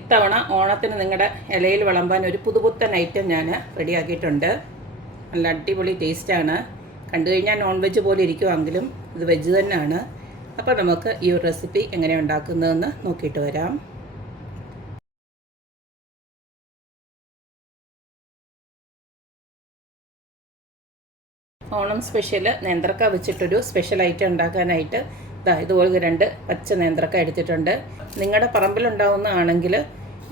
ഇത്തവണ ഓണത്തിന് നിങ്ങളുടെ ഇലയിൽ വിളമ്പാൻ ഒരു പുതുപുത്തൻ ഐറ്റം ഞാൻ റെഡിയാക്കിയിട്ടുണ്ട്. നല്ല അടിപൊളി ടേസ്റ്റാണ്. കണ്ടു കഴിഞ്ഞാൽ നോൺ വെജ് പോലെ ഇരിക്കുമെങ്കിലും ഇത് വെജ് തന്നെയാണ്. അപ്പോൾ നമുക്ക് ഈ ഒരു റെസിപ്പി എങ്ങനെ ഉണ്ടാക്കുന്നതെന്ന് നോക്കിയിട്ട് വരാം. ഓണം സ്പെഷ്യൽ നേന്ത്രക്ക വെച്ചിട്ടൊരു സ്പെഷ്യൽ ഐറ്റം ഉണ്ടാക്കാനായിട്ട് ഇതുപോലെ 2 പച്ച നേന്ത്രക്ക എടുത്തിട്ടുണ്ട്. നിങ്ങളുടെ പറമ്പിലുണ്ടാവുന്നതാണെങ്കിൽ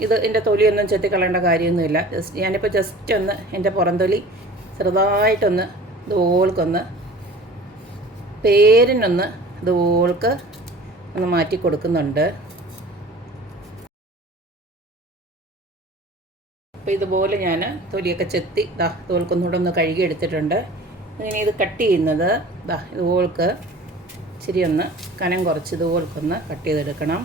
ഇതിൻ്റെ തൊലിയൊന്നും ചെത്തിക്കളയേണ്ട കാര്യമൊന്നുമില്ല. ഞാനിപ്പോൾ ജസ്റ്റ് ഒന്ന് എൻ്റെ പുറംതൊലി ചെറുതായിട്ടൊന്ന് ഇതുപോൽക്കൊന്ന് പേരിനൊന്ന് ഇതുപോൽക്ക് ഒന്ന് മാറ്റി കൊടുക്കുന്നുണ്ട്. അപ്പോൾ ഇതുപോലെ ഞാൻ തൊലിയൊക്കെ ചെത്തി ഇതുപോൽക്കൊന്നുകൂടെ ഒന്ന് കഴുകി എടുത്തിട്ടുണ്ട്. ഇങ്ങനെ ഇത് കട്ട് ചെയ്യുന്നത് ഇതുപോൽക്ക് ഇച്ചിരി ഒന്ന് കനം കുറച്ച് ഇതുപോൽക്കൊന്ന് കട്ട് ചെയ്തെടുക്കണം.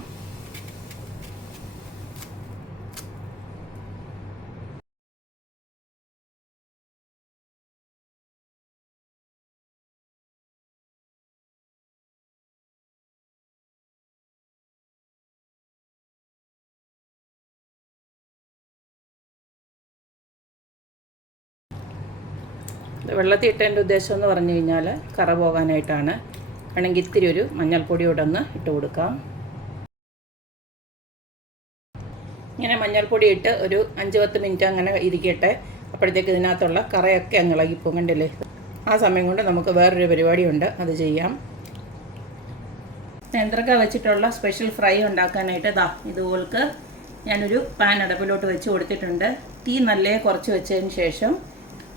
വെള്ളത്തിൽ ഇട്ടതിൻ്റെ ഉദ്ദേശം എന്ന് പറഞ്ഞു കഴിഞ്ഞാൽ കറ പോകാനായിട്ടാണ്. വേണമെങ്കിൽ ഇത്തിരി ഒരു മഞ്ഞൾപ്പൊടിയോടെ ഒന്ന് ഇട്ട് കൊടുക്കാം. ഇങ്ങനെ മഞ്ഞൾപ്പൊടി ഇട്ട് ഒരു 5-10 മിനിറ്റ് അങ്ങനെ ഇരിക്കട്ടെ. അപ്പോഴത്തേക്ക് ഇതിനകത്തുള്ള കറയൊക്കെ അങ്ങ് ഇളകിപ്പോകും. കണ്ടില്ലേ? ആ സമയം കൊണ്ട് നമുക്ക് വേറൊരു പരിപാടിയുണ്ട്, അത് ചെയ്യാം. നേന്ത്രക്ക വെച്ചിട്ടുള്ള സ്പെഷ്യൽ ഫ്രൈ ഉണ്ടാക്കാനായിട്ട് ഇതുപോൽക്ക് ഞാനൊരു പാൻ അടുപ്പിലോട്ട് വെച്ച് കൊടുത്തിട്ടുണ്ട്. തീ നല്ല കുറച്ച് വെച്ചതിന് ശേഷം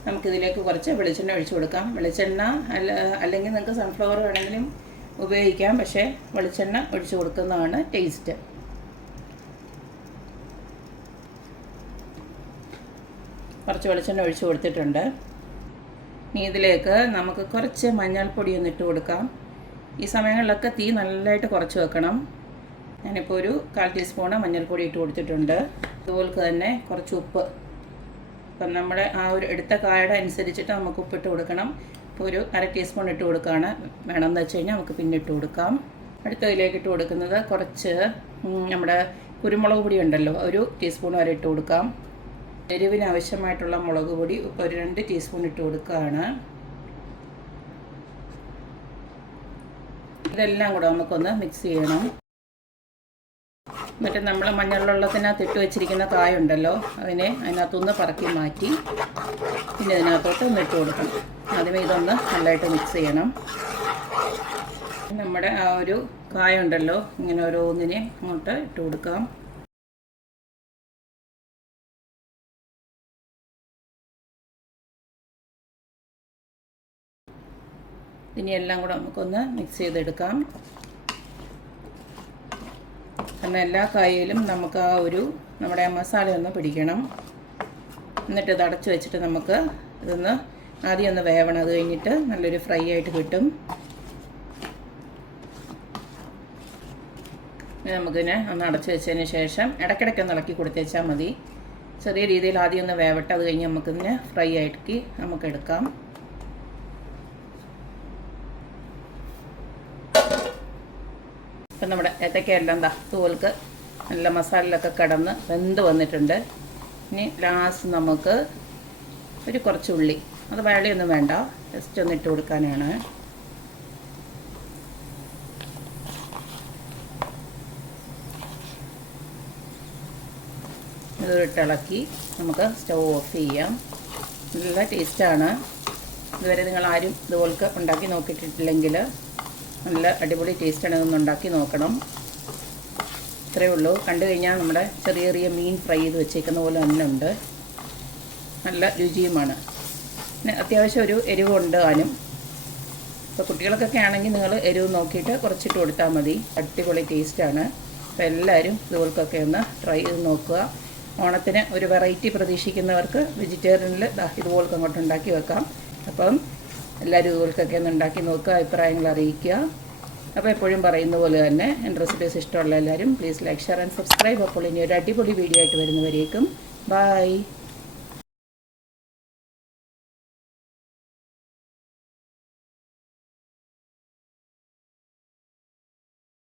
നമുക്കിതിലേക്ക് കുറച്ച് വെളിച്ചെണ്ണ ഒഴിച്ചു കൊടുക്കാം. വെളിച്ചെണ്ണ അല്ലെങ്കിൽ നിങ്ങൾക്ക് സൺഫ്ലവർ വേണമെങ്കിലും ഉപയോഗിക്കാം, പക്ഷേ വെളിച്ചെണ്ണ ഒഴിച്ചു കൊടുക്കുന്നതാണ് ടേസ്റ്റ്. കുറച്ച് വെളിച്ചെണ്ണ ഒഴിച്ചു കൊടുത്തിട്ടുണ്ട്. ഇനി ഇതിലേക്ക് നമുക്ക് കുറച്ച് മഞ്ഞൾപ്പൊടി ഒന്ന് ഇട്ട് കൊടുക്കാം. ഈ സമയങ്ങളിലൊക്കെ തീ നല്ലതായിട്ട് കുറച്ച് വെക്കണം. ഞാനിപ്പോൾ ഒരു 1/4 ടീസ്പൂണ് മഞ്ഞൾപ്പൊടി ഇട്ട് കൊടുത്തിട്ടുണ്ട്. അതുപോലെ തന്നെ കുറച്ച് ഉപ്പ്. അപ്പം നമ്മുടെ ആ ഒരു എടുത്ത കായയുടെ അനുസരിച്ചിട്ട് നമുക്ക് ഉപ്പിട്ട് കൊടുക്കണം. ഇപ്പോൾ ഒരു 1/2 ടീസ്പൂൺ ഇട്ട് കൊടുക്കുകയാണ്. വേണമെന്ന് വെച്ച് കഴിഞ്ഞാൽ നമുക്ക് പിന്നെ ഇട്ട് കൊടുക്കാം. അടുത്തതിലേക്ക് ഇട്ട് കൊടുക്കുന്നത് കുറച്ച് നമ്മുടെ കുരുമുളക് പൊടി ഉണ്ടല്ലോ, ഒരു ടീസ്പൂൺ വരെ ഇട്ട് കൊടുക്കാം. എരിവിന് ആവശ്യമായിട്ടുള്ള മുളക് പൊടി ഒരു 2 ടീസ്പൂൺ ഇട്ട് കൊടുക്കുകയാണ്. ഇതെല്ലാം കൂടെ നമുക്കൊന്ന് മിക്സ് ചെയ്യണം. എന്നിട്ട് നമ്മൾ മഞ്ഞളുള്ളതിനകത്ത് ഇട്ട് വെച്ചിരിക്കുന്ന കായുണ്ടല്ലോ, അതിനകത്തൊന്ന് പറക്കി മാറ്റി പിന്നെ ഇതിനകത്തോട്ട് ഒന്ന് ഇട്ട് കൊടുക്കണം. ആദ്യമേ ഇതൊന്ന് നല്ലതായിട്ട് മിക്സ് ചെയ്യണം. നമ്മുടെ ആ ഒരു കായുണ്ടല്ലോ, ഇങ്ങനെ ഓരോന്നിനെ അങ്ങോട്ട് ഇട്ട് കൊടുക്കാം. ഇനി എല്ലാം കൂടെ നമുക്കൊന്ന് മിക്സ് ചെയ്തെടുക്കാം. കാരണം എല്ലാ കായയിലും നമുക്ക് ആ ഒരു നമ്മുടെ മസാല ഒന്ന് പിടിക്കണം. എന്നിട്ട് ഇത് അടച്ച് വെച്ചിട്ട് നമുക്ക് ഇതൊന്ന് ആദ്യം ഒന്ന് വേവണം. അത് കഴിഞ്ഞിട്ട് നല്ലൊരു ഫ്രൈ ആയിട്ട് കിട്ടും. നമുക്കിതിനെ ഒന്ന് അടച്ച് വെച്ചതിന് ശേഷം ഇടയ്ക്കിടയ്ക്ക് ഒന്ന് ഇളക്കി കൊടുത്തേച്ചാൽ മതി. ചെറിയ രീതിയിൽ ആദ്യം ഒന്ന് വേവട്ടെ. അത് കഴിഞ്ഞ് നമുക്കിതിനെ ഫ്രൈ ആയിട്ട് നമുക്കെടുക്കാം. ഇപ്പം നമ്മുടെ ഏത്തക്കയെല്ലാം തോൽക്ക് നല്ല മസാലയിലൊക്കെ കിടന്ന് വെന്ത് വന്നിട്ടുണ്ട്. ഇനി ലാസ്റ്റ് നമുക്ക് ഒരു കുറച്ച് ഉള്ളി, അത് വേളയൊന്നും വേണ്ട, ജസ്റ്റ് ഒന്ന് ഇട്ട് കൊടുക്കാനാണ്. ഇതിട്ട് ഇളക്കി നമുക്ക് സ്റ്റൗ ഓഫ് ചെയ്യാം. നല്ല ടേസ്റ്റാണ്. ഇതുവരെ നിങ്ങൾ ആരും ഇതുപോലൊക്കെ ഉണ്ടാക്കി നോക്കിയിട്ടില്ലെങ്കിൽ നല്ല അടിപൊളി ടേസ്റ്റാണ്. ഇതൊന്ന് ഉണ്ടാക്കി നോക്കണം. ഇത്രയേ ഉള്ളൂ. കണ്ടു കഴിഞ്ഞാൽ നമ്മുടെ ചെറിയ ചെറിയ മീൻ ഫ്രൈ ചെയ്ത് വെച്ചേക്കുന്ന പോലെ തന്നെ ഉണ്ട്. നല്ല രുചിയുമാണ്. പിന്നെ അത്യാവശ്യം ഒരു എരിവുണ്ട് താനും. ഇപ്പോൾ കുട്ടികൾക്കൊക്കെ ആണെങ്കിൽ നിങ്ങൾ എരിവ് നോക്കിയിട്ട് കുറച്ചിട്ട് കൊടുത്താൽ മതി. അടിപൊളി ടേസ്റ്റാണ്. അപ്പോൾ എല്ലാവരും ഇതുപോലൊക്കെ ഒന്ന് ട്രൈ ചെയ്ത് നോക്കുക. ഓണത്തിന് ഒരു വെറൈറ്റി പ്രതീക്ഷിക്കുന്നവർക്ക് വെജിറ്റേറിയനിൽ ഇതുപോലൊക്കെ അങ്ങോട്ട് ഉണ്ടാക്കി വെക്കാം. അപ്പം എല്ലാവരും ഇതുപോലൊക്കെ ഒന്ന് ഉണ്ടാക്കി നോക്കുക, അഭിപ്രായങ്ങൾ അറിയിക്കുക. അപ്പോൾ എപ്പോഴും പറയുന്ന പോലെ തന്നെ എൻ്റെ റെസിപ്പീസ് ഇഷ്ടമുള്ള എല്ലാവരും please like, share and subscribe. അപ്പോൾ ഇനി ഒരു അടിപൊളി വീഡിയോ ആയിട്ട് വരുന്നവരേക്കും ബൈ.